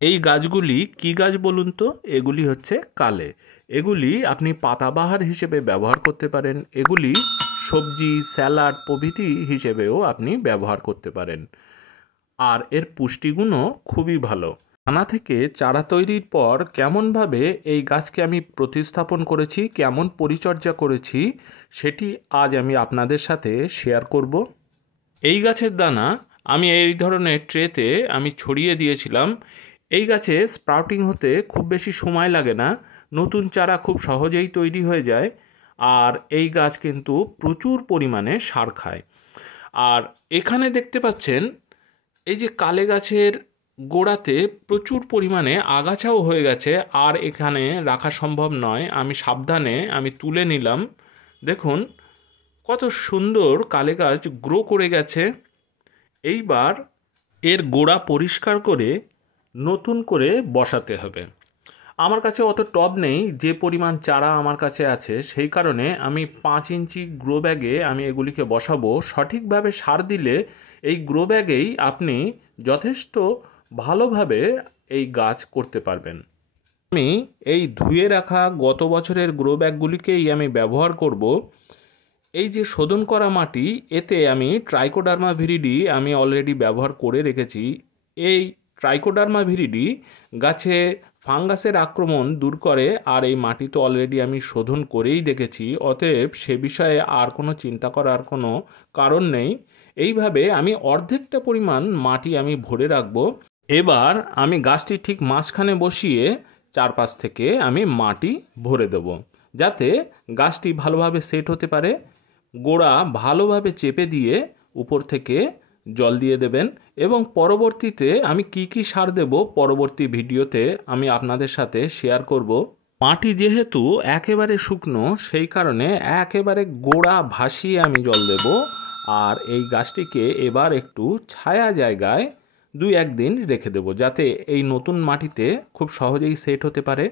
এই গাছগুলি কি গাছ বলুন তো? এগুলি হচ্ছে কালে। এগুলি আপনি পাতাবাহার হিসেবে ব্যবহার করতে পারেন। এগুলি সবজি, স্যালাড প্রভৃতি হিসেবেও আপনি ব্যবহার করতে পারেন। আর এর পুষ্টিগুণও খুবই ভালো। দানা থেকে চারা তৈরির পর কেমনভাবে এই গাছকে আমি প্রতিস্থাপন করেছি, কেমন পরিচর্যা করেছি, সেটি আজ আমি আপনাদের সাথে শেয়ার করব। এই গাছের দানা আমি এই ধরনের ট্রেতে আমি ছড়িয়ে দিয়েছিলাম। এই গাছে স্প্রাউটিং হতে খুব বেশি সময় লাগে না, নতুন চারা খুব সহজেই তৈরি হয়ে যায়। আর এই গাছ কিন্তু প্রচুর পরিমাণে সার খায়। আর এখানে দেখতে পাচ্ছেন এই যে কালে গাছের গোড়াতে প্রচুর পরিমাণে আগাছাও হয়ে গেছে, আর এখানে রাখা সম্ভব নয়। আমি সাবধানে আমি তুলে নিলাম। দেখুন কত সুন্দর কালে গাছ গ্রো করে গেছে। এইবার এর গোড়া পরিষ্কার করে নতুন করে বসাতে হবে। আমার কাছে অত টব নেই, যে পরিমাণ চারা আমার কাছে আছে সেই কারণে আমি 5 ইঞ্চি গ্রো ব্যাগে আমি এগুলিকে বসাবো। সঠিকভাবে সার দিলে এই গ্রো ব্যাগেই আপনি যথেষ্ট ভালোভাবে এই গাছ করতে পারবেন। আমি এই ধুয়ে রাখা গত বছরের গ্রো ব্যাগগুলিকেই আমি ব্যবহার করব। এই যে শোধন করা মাটি, এতে আমি ট্রাইকোডার্মা ভিরিডি আমি অলরেডি ব্যবহার করে রেখেছি। এই ট্রাইকোডার্মা ভিরিডি গাছে ফাঙ্গাসের আক্রমণ দূর করে, আর এই মাটি তো অলরেডি আমি শোধন করেই রেখেছি, অতএব সে বিষয়ে আর কোনো চিন্তা করার কোনো কারণ নেই। এইভাবে আমি অর্ধেকটা পরিমাণ মাটি আমি ভরে রাখবো। এবার আমি গাছটি ঠিক মাঝখানে বসিয়ে চারপাশ থেকে আমি মাটি ভরে দেব, যাতে গাছটি ভালোভাবে সেট হতে পারে। গোড়া ভালোভাবে চেপে দিয়ে উপর থেকে জল দিয়ে দেবেন, এবং পরবর্তীতে আমি কি কি সার দেব পরবর্তী ভিডিওতে আমি আপনাদের সাথে শেয়ার করব। মাটি যেহেতু একেবারে শুকনো, সেই কারণে একেবারে গোড়া ভাসিয়ে আমি জল দেব। আর এই গাছটিকে এবার একটু ছায়া জায়গায় 2-1 দিন রেখে দেব, যাতে এই নতুন মাটিতে খুব সহজেই সেট হতে পারে।